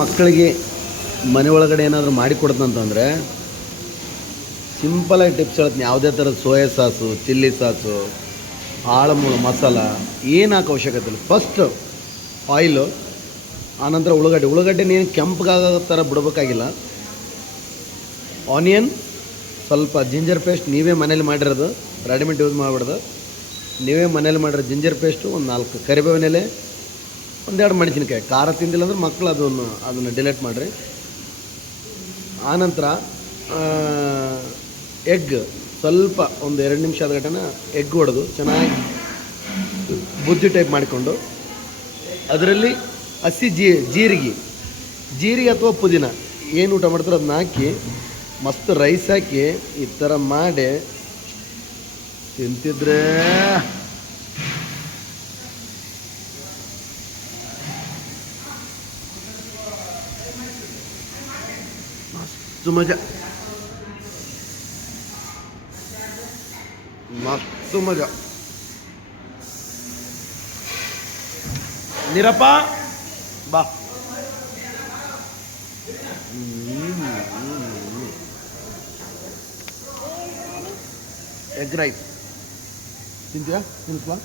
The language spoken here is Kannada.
ಮಕ್ಕಳಿಗೆ ಮನೆ ಒಳಗಡೆ ಏನಾದರೂ ಮಾಡಿಕೊಡ್ತಂತಂದರೆ ಸಿಂಪಲಾಗಿ ಟಿಪ್ಸ್ ಹೇಳ್ತೀನಿ. ಯಾವುದೇ ಥರದ ಸೋಯಾ ಸಾಸು, ಚಿಲ್ಲಿ ಸಾಸು, ಆಳಮೂಳು ಮಸಾಲ ಏನು ಹಾಕೋ ಅವಶ್ಯಕತೆ ಇಲ್ಲ. ಫಸ್ಟ್ ಆಯಿಲು, ಆನಂತರ ಉಳ್ಳಾಗಡ್ಡೆನ ಏನು ಕೆಂಪಗಾಗೋ ಥರ ಬಿಡಬೇಕಾಗಿಲ್ಲ. ಆನಿಯನ್, ಸ್ವಲ್ಪ ಜಿಂಜರ್ ಪೇಸ್ಟ್ ನೀವೇ ಮನೇಲಿ ಮಾಡಿರೋದು, ರೆಡಿಮೇಡ್ ಯೂಸ್ ಮಾಡಬಾರ್ದು. ನೀವೇ ಮನೇಲಿ ಮಾಡಿರೋ ಜಿಂಜರ್ ಪೇಸ್ಟು, ಒಂದು 4 ಕರಿಬೇವಿನ ಎಲೆ, ಒಂದೆರಡು ಮೆಣಸಿನ್ಕಾಯಿ. ಖಾರ ತಿಂದಿಲ್ಲ ಅಂದ್ರೆ ಮಕ್ಕಳು ಅದನ್ನು ಡಿಲೀಟ್ ಮಾಡಿರಿ. ಆನಂತರ ಎಗ್ ಸ್ವಲ್ಪ ಒಂದು 2 ನಿಮಿಷ ಆದ ಗಂಟೆ ಎಗ್ ಹೊಡೆದು ಚೆನ್ನಾಗಿ ಬುಜ್ಜಿ ಟೈಪ್ ಮಾಡಿಕೊಂಡು ಅದರಲ್ಲಿ ಹಸಿ ಜೀರಿಗೆ ಅಥವಾ ಪುದೀನ ಏನು ಊಟ ಮಾಡ್ತಾರೋ ಅದನ್ನ ಹಾಕಿ ಮಸ್ತ್ ರೈಸ್ ಹಾಕಿ ಈ ಥರ ಮಾಡಿ ತಿಂತಿದ್ರೆ ಮಸ್ತ್ ಮಜಾ. ನೀರಪ್ಪ ಬಾ. ಎಗ್ ರೈಸ್ ತಿಂತೀಯಾ? ತಿನ್ನಿಸ್ಲಾ?